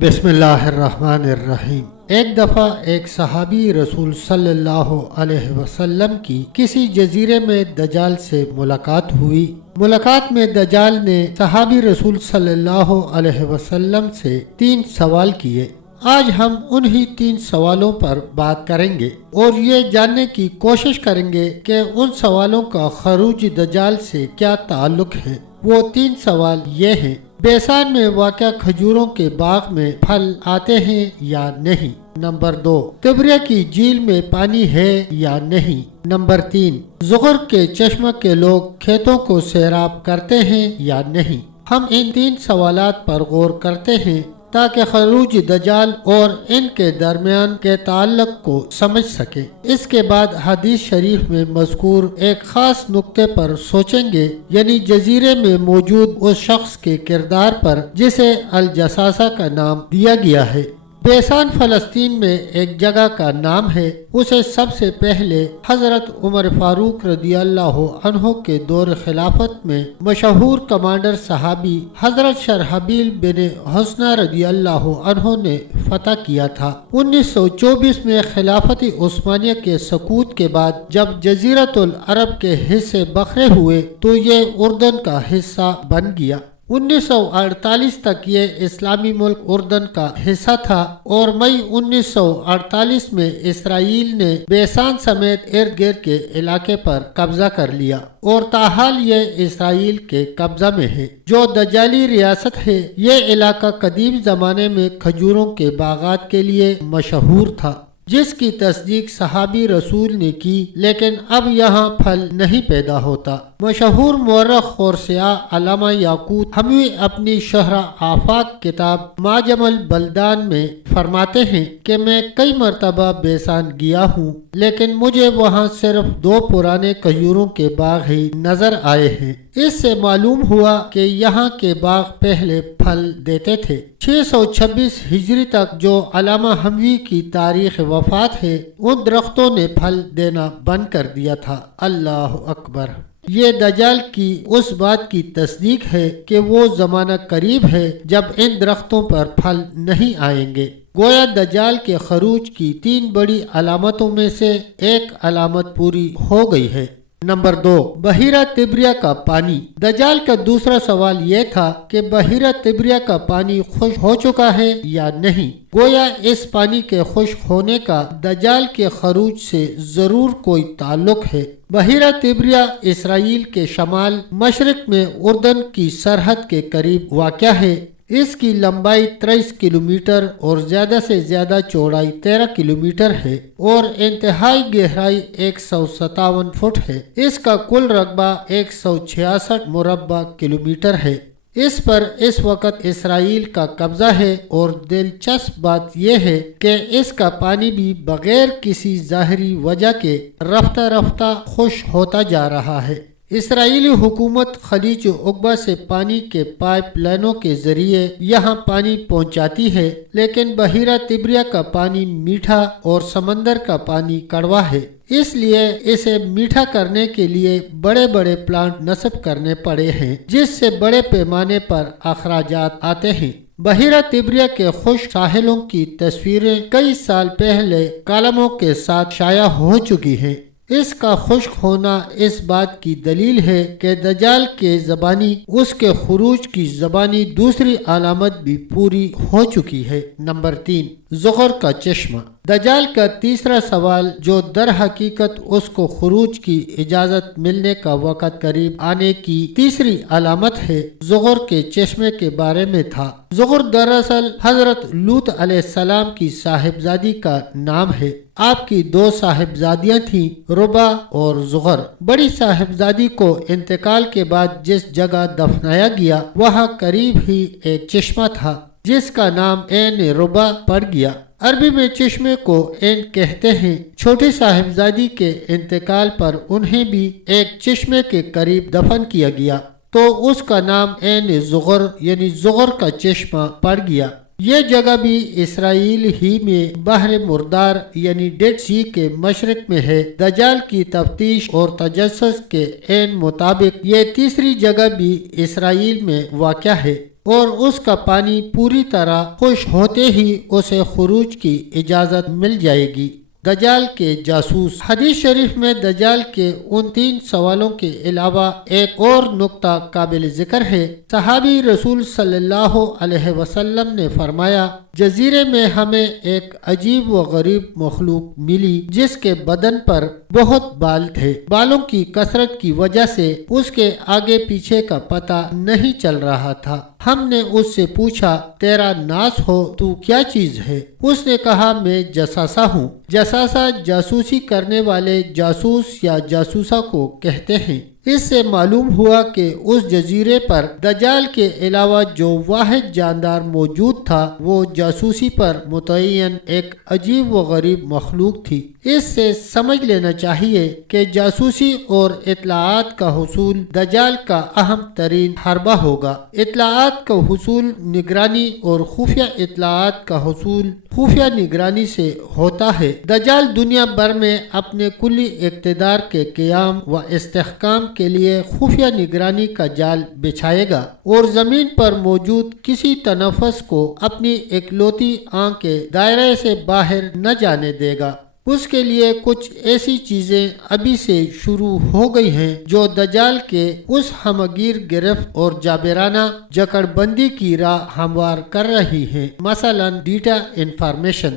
بسم اللہ الرحمن الرحیم۔ ایک دفعہ ایک صحابی رسول صلی اللہ علیہ وسلم کی کسی جزیرے میں دجال سے ملاقات ہوئی۔ ملاقات میں دجال نے صحابی رسول صلی اللہ علیہ وسلم سے 3 سوال کیے۔ آج ہم انہی 3 سوالوں پر بات کریں گے اور یہ جاننے کی کوشش کریں گے کہ ان سوالوں کا خروج دجال سے کیا تعلق ہے۔ وہ 3 سوال یہ ہیں: بیسان میں واقع کھجوروں کے باغ میں پھل آتے ہیں یا نہیں؟ نمبر 2، تبریہ کی جھیل میں پانی ہے یا نہیں؟ نمبر 3، زغر کے چشمہ کے لوگ کھیتوں کو سیراب کرتے ہیں یا نہیں؟ ہم ان 3 سوالات پر غور کرتے ہیں تاکہ خروج دجال اور ان کے درمیان کے تعلق کو سمجھ سکیں۔ اس کے بعد حدیث شریف میں مذکور ایک خاص نقطے پر سوچیں گے، یعنی جزیرے میں موجود اس شخص کے کردار پر جسے الجساسہ کا نام دیا گیا ہے۔ بیسان فلسطین میں ایک جگہ کا نام ہے۔ اسے سب سے پہلے حضرت عمر فاروق رضی اللہ عنہ کے دور خلافت میں مشہور کمانڈر صحابی حضرت شرحبیل بن حسنہ رضی اللہ عنہ نے فتح کیا تھا۔ 1924 میں خلافت عثمانیہ کے سقوط کے بعد جب جزیرۃ العرب کے حصے بکھرے ہوئے تو یہ اردن کا حصہ بن گیا۔ 1948 تک یہ اسلامی ملک اردن کا حصہ تھا اور مئی 1948 میں اسرائیل نے بیسان سمیت ارد گرد کے علاقے پر قبضہ کر لیا اور تاحال یہ اسرائیل کے قبضہ میں ہے، جو دجالی ریاست ہے۔ یہ علاقہ قدیم زمانے میں کھجوروں کے باغات کے لیے مشہور تھا، جس کی تصدیق صحابی رسول نے کی، لیکن اب یہاں پھل نہیں پیدا ہوتا۔ مشہور مورخ اور سیاح علامہ یاقوت حموی اپنی شہرہ آفاق کتاب معجم البلدان میں فرماتے ہیں کہ میں کئی مرتبہ بیسان گیا ہوں، لیکن مجھے وہاں صرف 2 پرانے کھجوروں کے باغ ہی نظر آئے ہیں۔ اس سے معلوم ہوا کہ یہاں کے باغ پہلے پھل دیتے تھے۔ 626 ہجری تک جو علامہ حموی کی تاریخ وفات ہے، ان درختوں نے پھل دینا بند کر دیا تھا۔ اللہ اکبر! یہ دجال کی اس بات کی تصدیق ہے کہ وہ زمانہ قریب ہے جب ان درختوں پر پھل نہیں آئیں گے۔ گویا دجال کے خروج کی 3 بڑی علامتوں میں سے ایک علامت پوری ہو گئی ہے۔ نمبر 2، بحیرہ طبریہ کا پانی۔ دجال کا دوسرا سوال یہ تھا کہ بحیرہ طبریہ کا پانی خشک ہو چکا ہے یا نہیں۔ گویا اس پانی کے خشک ہونے کا دجال کے خروج سے ضرور کوئی تعلق ہے۔ بحیرہ طبریہ اسرائیل کے شمال مشرق میں اردن کی سرحد کے قریب واقع ہے۔ اس کی لمبائی 23 کلومیٹر اور زیادہ سے زیادہ چوڑائی 13 کلومیٹر ہے اور انتہائی گہرائی 157 فٹ ہے۔ اس کا کل رقبہ 166 مربع کلومیٹر ہے۔ اس پر اس وقت اسرائیل کا قبضہ ہے اور دلچسپ بات یہ ہے کہ اس کا پانی بھی بغیر کسی ظاہری وجہ کے رفتہ رفتہ خشک ہوتا جا رہا ہے۔ اسرائیلی حکومت خلیج عقبہ سے پانی کے پائپ لائنوں کے ذریعے یہاں پانی پہنچاتی ہے، لیکن بحیرہ طبریہ کا پانی میٹھا اور سمندر کا پانی کڑوا ہے۔ اس لیے اسے میٹھا کرنے کے لیے بڑے بڑے پلانٹ نصب کرنے پڑے ہیں، جس سے بڑے پیمانے پر اخراجات آتے ہیں۔ بحیرہ طبریہ کے خشک ساحلوں کی تصویریں کئی سال پہلے کالموں کے ساتھ شائع ہو چکی ہیں۔ اس کا خشک ہونا اس بات کی دلیل ہے کہ دجال کے زبانی اس کے خروج کی زبانی دوسری علامت بھی پوری ہو چکی ہے۔ نمبر 3، زغر کا چشمہ۔ دجال کا تیسرا سوال، جو در حقیقت اس کو خروج کی اجازت ملنے کا وقت قریب آنے کی تیسری علامت ہے، زغر کے چشمے کے بارے میں تھا۔ زغر دراصل حضرت لوط علیہ السلام کی صاحبزادی کا نام ہے۔ آپ کی 2 صاحبزادیاں تھیں، ربا اور زغر۔ بڑی صاحبزادی کو انتقال کے بعد جس جگہ دفنایا گیا، وہاں قریب ہی ایک چشمہ تھا جس کا نام عین ربا پڑ گیا۔ عربی میں چشمے کو عین کہتے ہیں۔ چھوٹی صاحبزادی کے انتقال پر انہیں بھی ایک چشمے کے قریب دفن کیا گیا تو اس کا نام عین زغر یعنی زغر کا چشمہ پڑ گیا۔ یہ جگہ بھی اسرائیل ہی میں بحر مردار یعنی ڈیڈ سی کے مشرق میں ہے۔ دجال کی تفتیش اور تجسس کے عین مطابق یہ تیسری جگہ بھی اسرائیل میں واقع ہے۔ اور اس کا پانی پوری طرح خشک ہوتے ہی اسے خروج کی اجازت مل جائے گی۔ دجال کے جاسوس۔ حدیث شریف میں دجال کے ان 3 سوالوں کے علاوہ ایک اور نقطہ قابل ذکر ہے۔ صحابی رسول صلی اللہ علیہ وسلم نے فرمایا، جزیرے میں ہمیں ایک عجیب و غریب مخلوق ملی جس کے بدن پر بہت بال تھے۔ بالوں کی کثرت کی وجہ سے اس کے آگے پیچھے کا پتہ نہیں چل رہا تھا۔ ہم نے اس سے پوچھا، تیرا ناس ہو تو کیا چیز ہے؟ اس نے کہا، میں جساسہ ہوں۔ جساسہ جاسوسی کرنے والے جاسوس یا جاسوسہ کو کہتے ہیں۔ اس سے معلوم ہوا کہ اس جزیرے پر دجال کے علاوہ جو واحد جاندار موجود تھا وہ جاسوسی پر متعین ایک عجیب و غریب مخلوق تھی۔ اس سے سمجھ لینا چاہیے کہ جاسوسی اور اطلاعات کا حصول دجال کا اہم ترین حربہ ہوگا۔ اطلاعات کا حصول نگرانی اور خفیہ اطلاعات کا حصول خفیہ نگرانی سے ہوتا ہے۔ دجال دنیا بھر میں اپنے کلی اقتدار کے قیام و استحکام کے لیے خفیہ نگرانی کا جال بچھائے گا اور زمین پر موجود کسی تنفس کو اپنی اکلوتی آنکھ کے دائرے سے باہر نہ جانے دے گا۔ اس کے لیے کچھ ایسی چیزیں ابھی سے شروع ہو گئی ہیں جو دجال کے اس ہمگیر گرفت اور جابرانہ جکڑ بندی کی راہ ہموار کر رہی ہیں، مثلا ڈیٹا انفارمیشن۔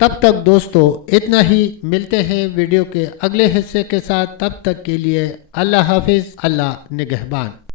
تب تک دوستو اتنا ہی، ملتے ہیں ویڈیو کے اگلے حصے کے ساتھ، تب تک کے لیے اللہ حافظ، اللہ نگہبان۔